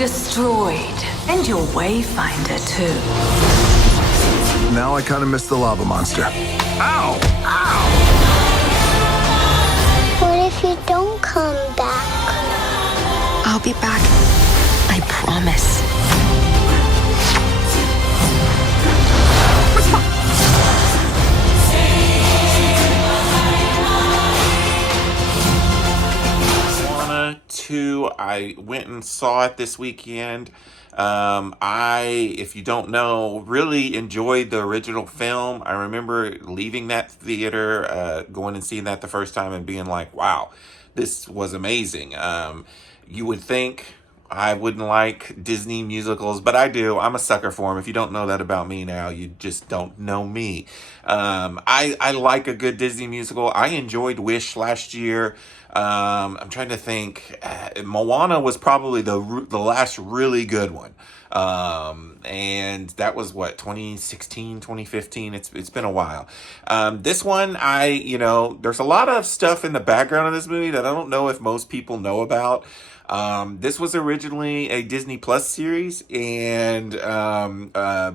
destroyed. And your wayfinder, too. Now I kind of miss the lava monster. Ow! Ow! What if you don't come back? I'll be back. I promise. Moana 2, I went and saw it this weekend. If you don't know, really enjoyed the original film. I remember leaving that theater, going and seeing that the first time and being like, wow, this was amazing. You would think I wouldn't like Disney musicals, but I do. I'm a sucker for them. If you don't know that about me now, you just don't know me. I like a good Disney musical. I enjoyed Wish last year. I'm trying to think. Moana was probably the last really good one. And that was what, 2016, 2015. It's been a while. This one, there's a lot of stuff in the background of this movie that I don't know if most people know about. This was originally a Disney Plus series, and Bob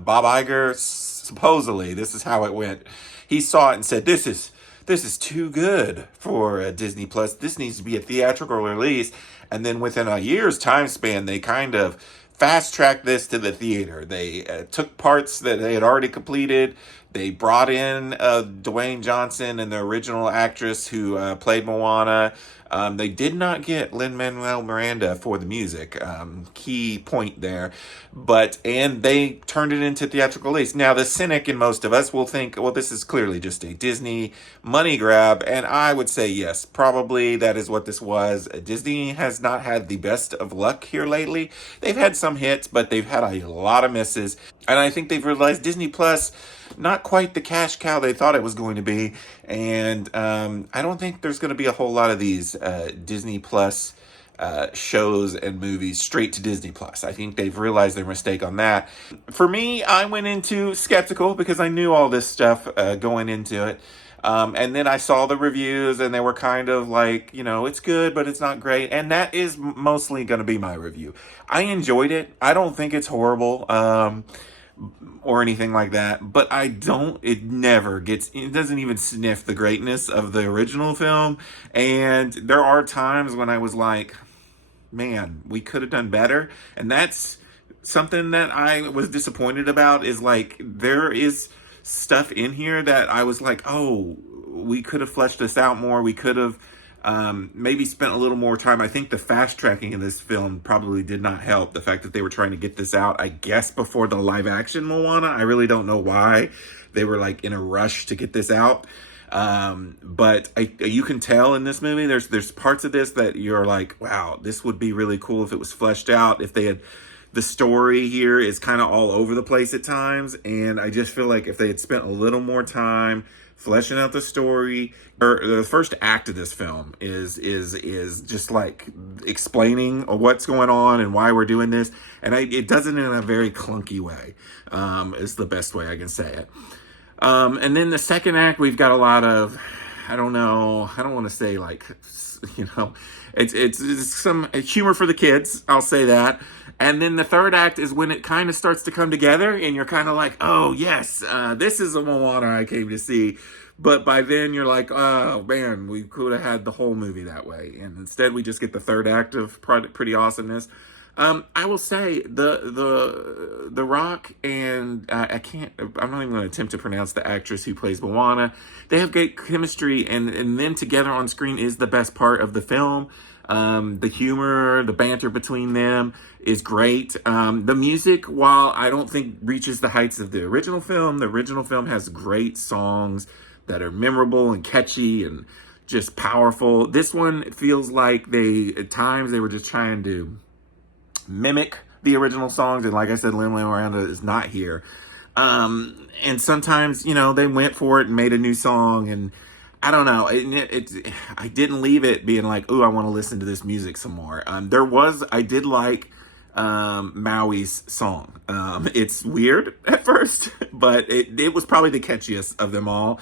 Iger, supposedly, this is how it went. He saw it and said, this is too good for Disney Plus. This needs to be a theatrical release. And then within a year's time span, they kind of fast-tracked this to the theater. They took parts that they had already completed. They brought in Dwayne Johnson and the original actress who played Moana. They did not get Lin-Manuel Miranda for the music. Key point there. And they turned it into theatrical release. Now, the cynic in most of us will think, well, this is clearly just a Disney money grab. And I would say, yes, probably that is what this was. Disney has not had the best of luck here lately. They've had some hits, but they've had a lot of misses. And I think they've realized Disney Plus, not quite the cash cow they thought it was going to be. And I don't think there's going to be a whole lot of these Disney Plus shows and movies straight to Disney Plus. I think they've realized their mistake on that. For me, I went into skeptical because I knew all this stuff going into it. And then I saw the reviews and they were kind of like, it's good, but it's not great. And that is mostly going to be my review. I enjoyed it. I don't think it's horrible. Or anything like that, but it doesn't even sniff the greatness of the original film. And there are times when I was like, man, we could have done better. And that's something that I was disappointed about, is like, there is stuff in here that I was like, oh, we could have fleshed this out more. We could have maybe spent a little more time. I think the fast tracking in this film probably did not help. The fact that they were trying to get this out, I guess, before the live action Moana. I really don't know why they were like in a rush to get this out. But you can tell in this movie, there's parts of this that you're like, wow, this would be really cool if it was fleshed out. If they had, the story here is kind of all over the place at times. And I just feel like if they had spent a little more time fleshing out the story, or the first act of this film is just like explaining what's going on and why we're doing this, and it does it in a very clunky way. Is the best way I can say it. And then the second act, we've got a lot of, I don't want to say like, it's some humor for the kids, I'll say that. And then the third act is when it kind of starts to come together and you're kind of like, oh yes, this is a Moana I came to see. But by then you're like, oh man, we could have had the whole movie that way. And instead we just get the third act of pretty awesomeness. I will say the Rock and I'm not even going to attempt to pronounce the actress who plays Moana. They have great chemistry, and then together on screen is the best part of the film. The humor, the banter between them is great. The music, while I don't think reaches the heights of the original film has great songs that are memorable and catchy and just powerful. This one feels like at times they were just trying to mimic the original songs, and like I said, Lin-Manuel Miranda is not here. And sometimes, they went for it and made a new song, and I don't know. I didn't leave it being like, ooh, I want to listen to this music some more. I did like Maui's song. It's weird at first, but it was probably the catchiest of them all.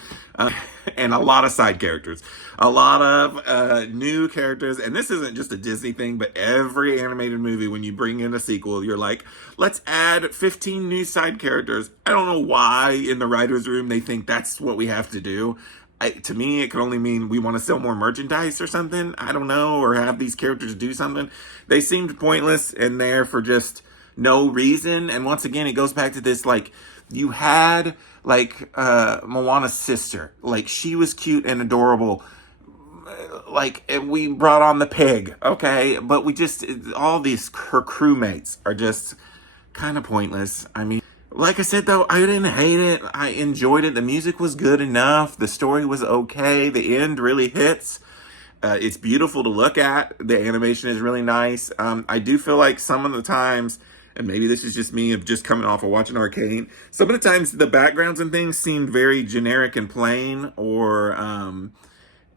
And a lot of side characters, a lot of new characters. And this isn't just a Disney thing, but every animated movie, when you bring in a sequel, you're like, let's add 15 new side characters. I don't know why in the writer's room they think that's what we have to do. To me, it could only mean we want to sell more merchandise or something. I don't know, or have these characters do something. They seemed pointless and there for just no reason. And once again, it goes back to this, like, you had, like, Moana's sister. Like, she was cute and adorable. Like, we brought on the pig, okay? But we just, all these, her crewmates are just kind of pointless. I mean, like I said, though, I didn't hate it. I enjoyed it. The music was good enough. The story was okay. The end really hits. It's beautiful to look at. The animation is really nice. I do feel like some of the times, and maybe this is just me of just coming off of watching Arcane, some of the times the backgrounds and things seemed very generic and plain, or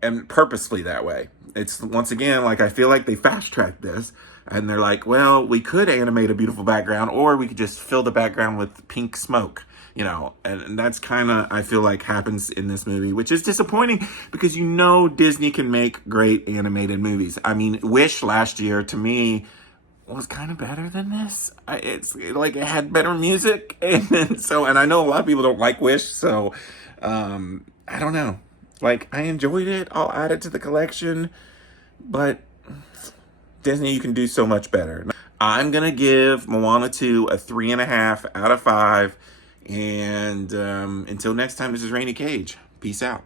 and purposefully that way. It's, once again, like, I feel like they fast-tracked this. And they're like, well, we could animate a beautiful background, or we could just fill the background with pink smoke, you know. And that's kind of, I feel like, happens in this movie, which is disappointing because, you know, Disney can make great animated movies. I mean, Wish last year, to me, was kind of better than this. It's like, it had better music. And so, and I know a lot of people don't like Wish, so I don't know. Like, I enjoyed it. I'll add it to the collection. But Disney, you can do so much better. I'm going to give Moana 2 a 3.5 out of 5. And until next time, this is Rainy Cage. Peace out.